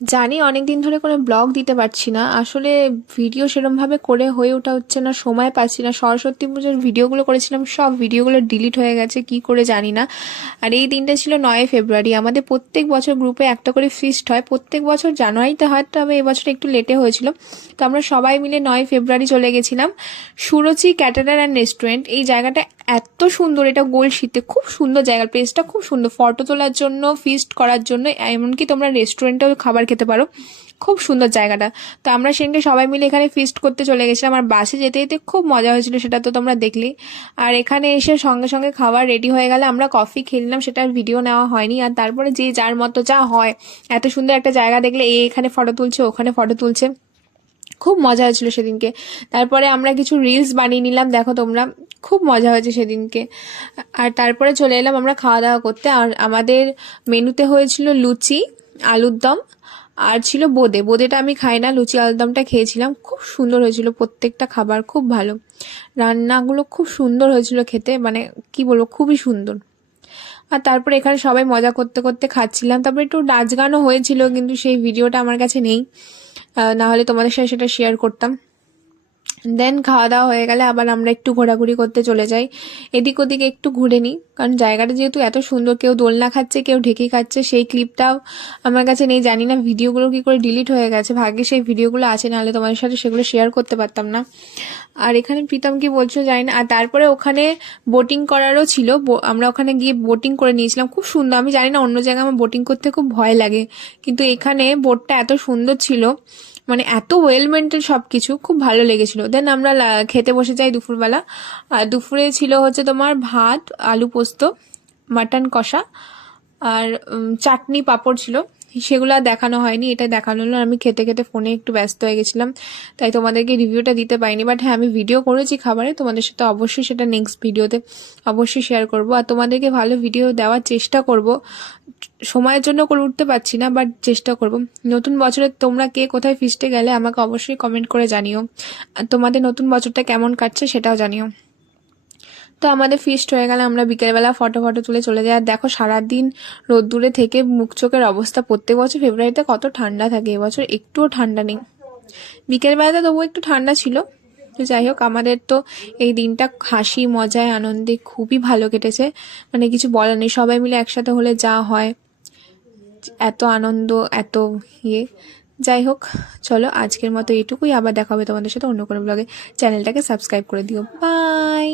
জানি অনেকদিন ধরে কোনো ব্লগ দিতে পারছি না, আসলে ভিডিও সেরমভাবে করে হয়ে ওঠা হচ্ছে না, সময় পাচ্ছি না। সরস্বতী পুজোর ভিডিওগুলো করেছিলাম, সব ভিডিওগুলো ডিলিট হয়ে গেছে, কি করে জানি না। আর এই দিনটা ছিল 9 ফেব্রুয়ারি। আমাদের প্রত্যেক বছর গ্রুপে একটা করে ফিস্ট হয়, প্রত্যেক বছর জানুয়ারিতে হয়, তবে এবছর একটু লেটে হয়েছিল। তো আমরা সবাই মিলে 9 ফেব্রুয়ারি চলে গেছিলাম সুরুচি ক্যাটারার অ্যান্ড রেস্টুরেন্ট। এই জায়গাটা এত সুন্দর, এটা গলসিতে খুব সুন্দর জায়গা, প্লেসটা খুব সুন্দর ফটো তোলার জন্য, ফিস্ট করার জন্য, এমনকি তোমরা রেস্টুরেন্টেও খাবার খেতে পারো। খুব সুন্দর জায়গাটা। তো আমরা সেদিনকে সবাই মিলে এখানে ফিস্ট করতে চলে গেছিলাম। আর বাসে যেতে যেতে খুব মজা হয়েছিল, সেটা তো তোমরা দেখলেই। আর এখানে এসে সঙ্গে সঙ্গে খাবার রেডি হয়ে গেলে আমরা কফি খেলাম, সেটার ভিডিও নেওয়া হয়নি। আর তারপরে যে যার মতো যা হয়, এত সুন্দর একটা জায়গা দেখলে এখানে ফটো তুলছে, ওখানে ফটো তুলছে, খুব মজা হয়েছিল সেদিনকে। তারপরে আমরা কিছু রিলস বানিয়ে নিলাম, দেখো তোমরা, খুব মজা হয়েছে সেদিনকে। আর তারপরে চলে এলাম আমরা খাওয়া দাওয়া করতে। আর আমাদের মেনুতে হয়েছিল লুচি, আলুর দম, আর ছিল বোঁদে। বোঁদেটা আমি খাই না, লুচি আলুর দমটা খেয়েছিলাম। খুব সুন্দর হয়েছিল প্রত্যেকটা খাবার, খুব ভালো। রান্নাগুলো খুব সুন্দর হয়েছিল খেতে, মানে কি বলবো, খুবই সুন্দর। আর তারপরে এখানে সবাই মজা করতে করতে খাচ্ছিলাম। তারপরে একটু নাচ গানও হয়েছিল, কিন্তু সেই ভিডিওটা আমার কাছে নেই, না হলে তোমাদের সাথে সেটা শেয়ার করতাম। দেন খাওয়া দাওয়া হয়ে গেলে আবার আমরা একটু ঘোরাঘুরি করতে চলে যাই, এদিক ওদিকে একটু ঘুরে নিই, কারণ জায়গাটা যেহেতু এত সুন্দর। কেউ দোলনা খাচ্ছে, কেউ ঢেকি খাচ্ছে, সেই ক্লিপটাও আমার কাছে নেই, জানি না ভিডিওগুলো কি করে ডিলিট হয়ে গেছে। ভাগ্যে সেই ভিডিওগুলো আছে, নাহলে তোমাদের সাথে সেগুলো শেয়ার করতে পারতাম না। আর এখানে প্রীতম কি বলছো জানি না। আর তারপরে ওখানে বোটিং করারও ছিল, আমরা ওখানে গিয়ে বোটিং করে নিয়েছিলাম, খুব সুন্দর। আমি জানি না, অন্য জায়গায় আমার বোটিং করতে খুব ভয় লাগে, কিন্তু এখানে বোটটা এত সুন্দর ছিল, মানে এত ওয়েল মেনটেন, সব কিছু খুব ভালো লেগেছিল। দেন আমরা খেতে বসে যাই দুপুরবেলা। আর দুপুরে ছিল হচ্ছে তোমার ভাত, আলু পোস্ত, মাটন কষা, আর চাটনি পাঁপড় ছিল। সেগুলো আর দেখানো হয়নি, এটা দেখানো হলো। আমি খেতে খেতে ফোনে একটু ব্যস্ত হয়ে গেছিলাম, তাই তোমাদেরকে রিভিউটা দিতে পারিনি। বাট হ্যাঁ, আমি ভিডিও করেছি খাবারে, তোমাদের সাথে অবশ্যই সেটা নেক্সট ভিডিওতে অবশ্যই শেয়ার করব। আর তোমাদেরকে ভালো ভিডিও দেওয়ার চেষ্টা করব, সময়ের জন্য করে উঠতে পারছি না, বাট চেষ্টা করব। নতুন বছরে তোমরা কে কোথায় ফিস্টে গেলে আমাকে অবশ্যই কমেন্ট করে জানিও, আর তোমাদের নতুন বছরটা কেমন কাটছে সেটাও জানিও। তো আমাদের ফিস্ট হয়ে গেলে আমরা বিকেলবেলা ফটো ফটো তুলে চলে যাই। আর দেখো, সারাদিন রোদ্দুরে থেকে মুখ চোখের অবস্থা। প্রত্যেক বছর ফেব্রুয়ারিতে কত ঠান্ডা থাকে, এবছর একটুও ঠান্ডা নেই। বিকেলবেলাতে তবু একটু ঠান্ডা ছিল। তো যাই হোক, আমাদের তো এই দিনটা হাসি মজায় আনন্দে খুবই ভালো কেটেছে, মানে কিছু বলার নেই। সবাই মিলে একসাথে হলে যা হয়, এত আনন্দ, এত ইয়ে। যাই হোক, চলো আজকের মতো এটুকুই। আবার দেখা হবে তোমাদের সাথে অন্য কোনো ব্লগে। চ্যানেলটাকে সাবস্ক্রাইব করে দিও। বাই।